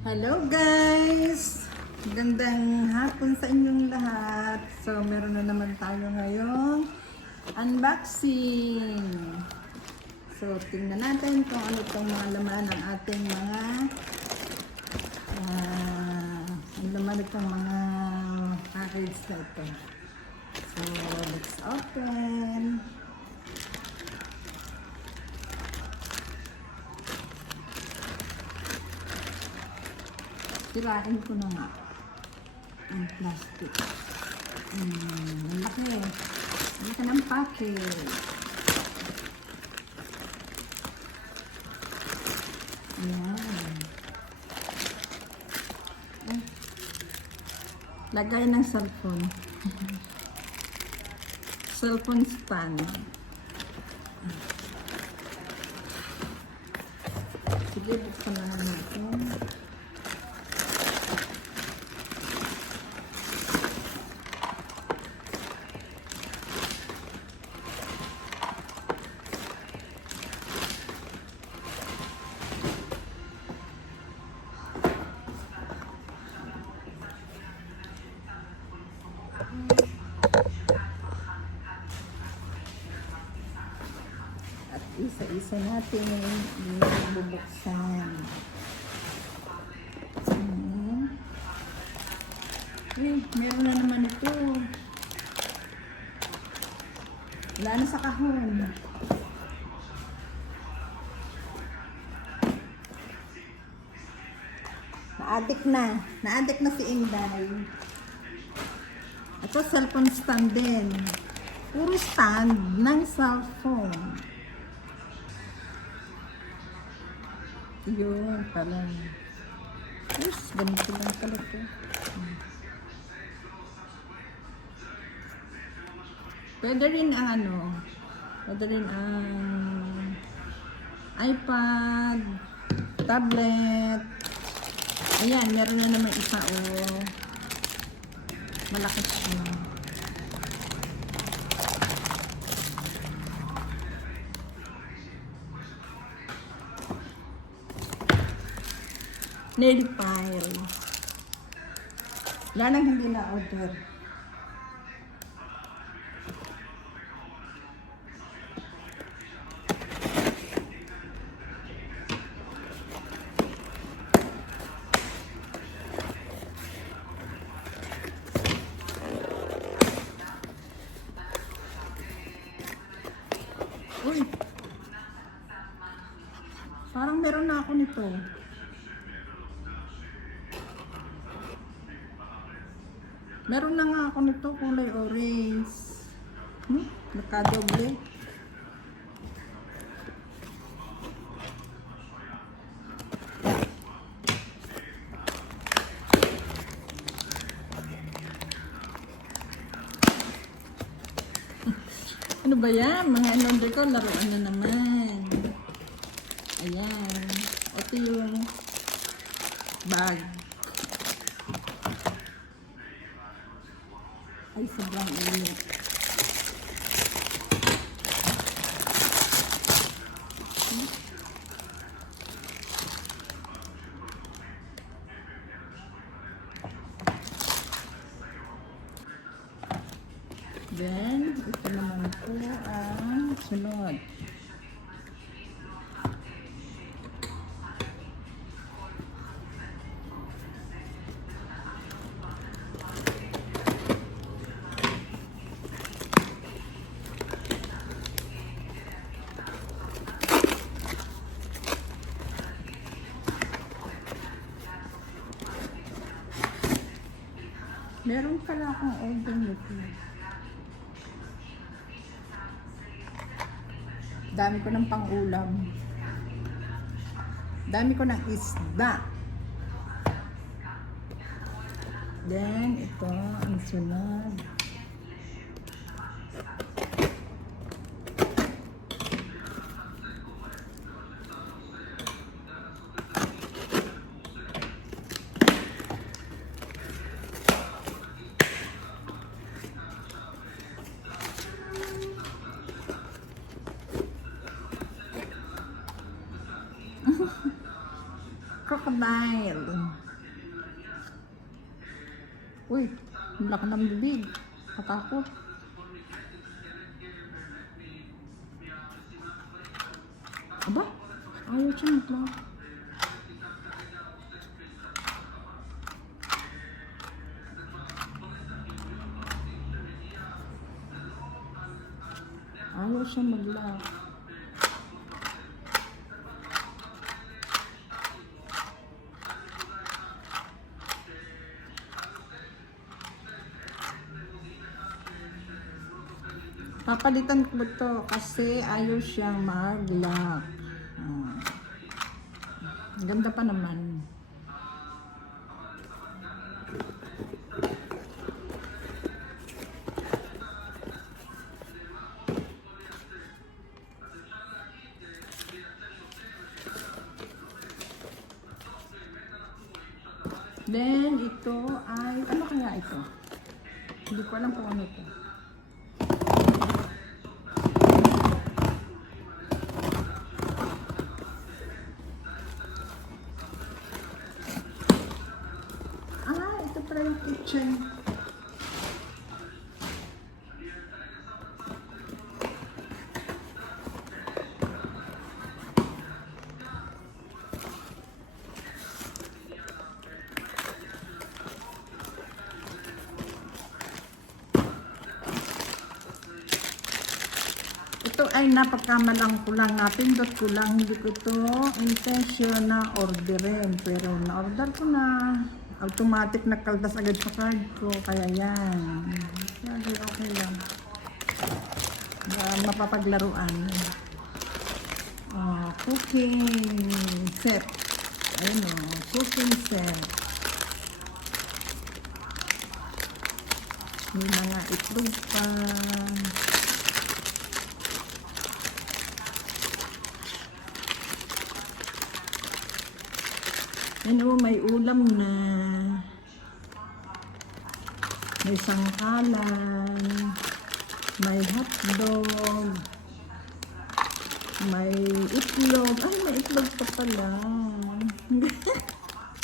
Hello guys! Magandang hapon sa inyong lahat. So, meron na naman tayo ngayong unboxing. So, tingnan natin kung ano itong mga laman ng ating mga ang laman itong mga package na ito. So, let's open. Tirain ko na nga ang plastic. Laki. Laki ng package. Ayan. Lagay ng cellphone. Cellphone stand. Sige, buksan na natin. At isa-isa natin bubuksan. Meron na naman ito. Wala na sa kahon. Na-addict na si Inday. Ito cellphone stand din. Puro stand ng cellphone. Yun pala. Yes, ganito lang pala ito. Pwede rin ang pwede rin ang iPad, tablet. Ayan, meron na naman isa malaki siya. Nail file. Wala nang hindi na order. Uy! Parang meron na ako nito. Meron na nga ako nito, kulay orange. Nakadoble. Ano ba yan? Mga laundry ko, laruan na naman. Ayan. Ito yung bag. Ay, sobrang init. Then, ito naman po ang sunod. Meron pala akong order nito. Dami ko ng pang-ulam. Dami ko ng isda. Then, ito ang sunod. smile. Uy, ang laki ng bibig. Katakot. Aba, ayaw siya mag-laugh. Ayaw siya mag-laugh. Papalitan ko to kasi ayaw siyang mag-lock. Ganda pa naman. Then, ito ay, ano kaya ito? Hindi ko alam kung ano ito. Ito pala yung kitchen. Ito ay napagkamalang ko lang, napindot ko lang, hindi ko ito intention na orderin, pero na-order ko na, automatic nakaltas agad sa card ko, kaya yan, lagi okay lang, mapapaglaruan. Cooking set, ayun o, cooking set, may mga itlog pa. Ano, may ulam na, may sangkalan, may hotdog, may itlog. Ay, may itlog pa pala.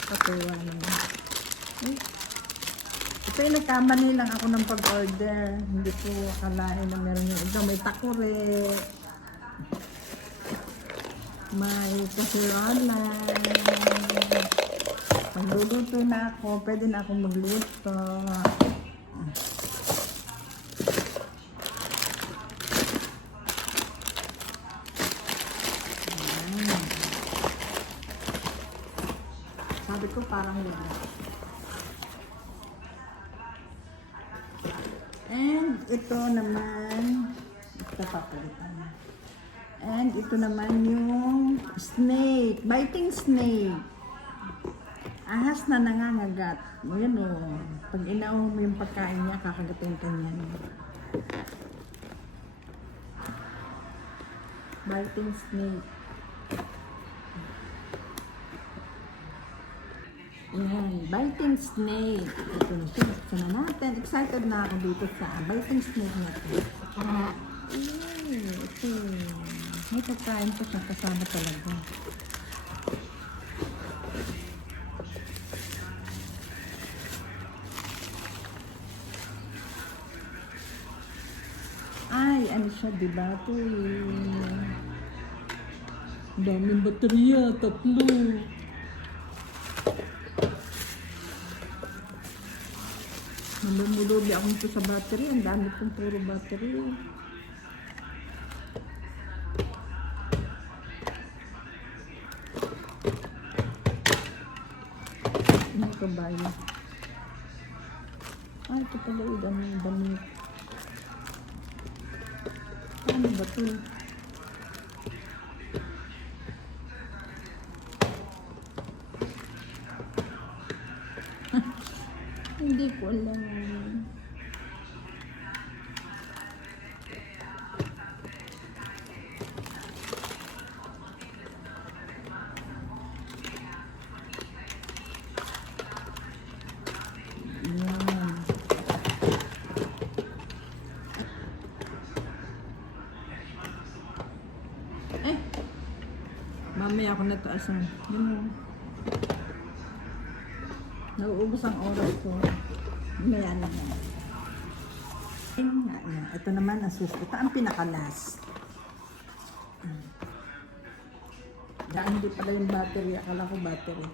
Katuwa naman. Ito yung nagkamali lang ako ng pag-order. Hindi ko akalain na meron yung ito. May takore, may kasirola. Magluluto na ako. Pwede na akong magluto. Sabi ko parang yan. And ito naman, ito papalitan. And ito naman yung snake, biting snake. Ahas na nangangagat. Yan o. Pag inaw mo yung pagkain niya, kakagatin ka niyan. Biting snake. Yan, biting snake. Ito na natin. Excited na ako dito sa biting snake natin. Ito. May pagkain ko siya kasama talaga. Ay, ano siya, diba? Ito daming baterya, 3. Namumulobi ako nito sa battery. Ang dami kong puro battery. Ano ka ba yun? Ay, ito pala yung damit. Ano ba ito? Hindi ko alam. Mamaya ako nataasan. Yun. Nauubos ang oras ko. Maya naman. Ito naman ang susunod. Ito ang pinakalas. Dahil hindi pala yung battery. Akala ko battery.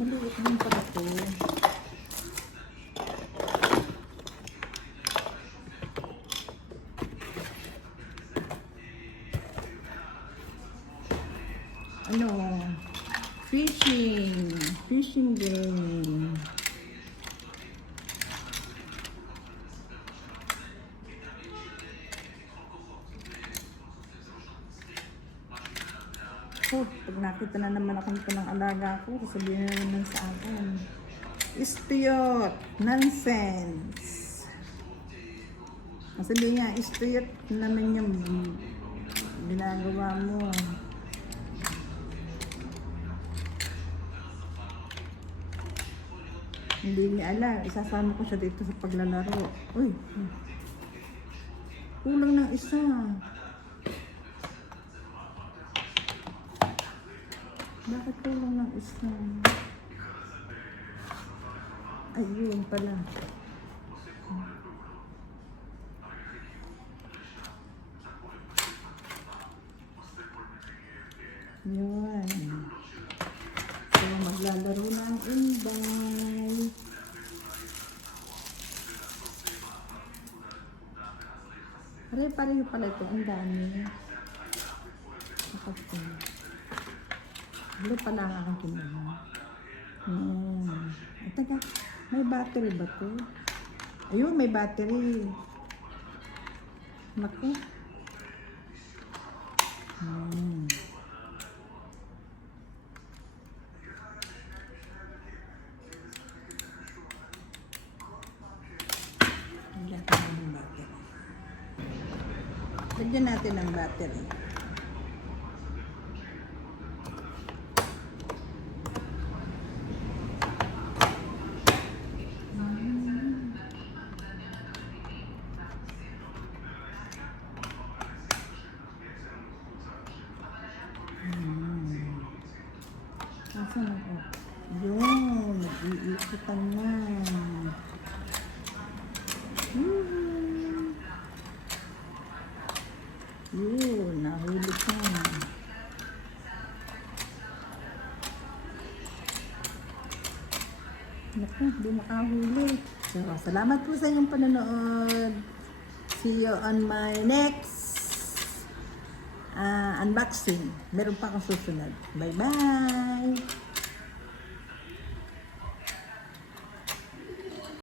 Maliit din pala ito. Ano? Fishing game. Oh, pag nakita na naman ako nito ng alaga ko, sabihin na naman sa akin. Istuyot. Nonsense. Sabihin nga, istuyot naman yung ginagawa mo. Hindi niya alam. Isasama ko siya dito sa paglalaro. Uy. Kulang ng isa. Bakit kulang ng isa? Ayun pala. Yun. So, maglalaro na ang Inday. Pare-pareho pala ito. Ang dami. Nakapin. Hindi pala ang aking kinuha. Teka, may battery ba ito? Ayun, may battery. Naku. Lagyan natin ang battery. Asan ako? Yun, nag-iikutan na. Yun, nahulog na. Naku, hindi makahuli. So, salamat po sa inyong panonood. See you on my next unboxing. Meron pa akong susunod. Bye-bye!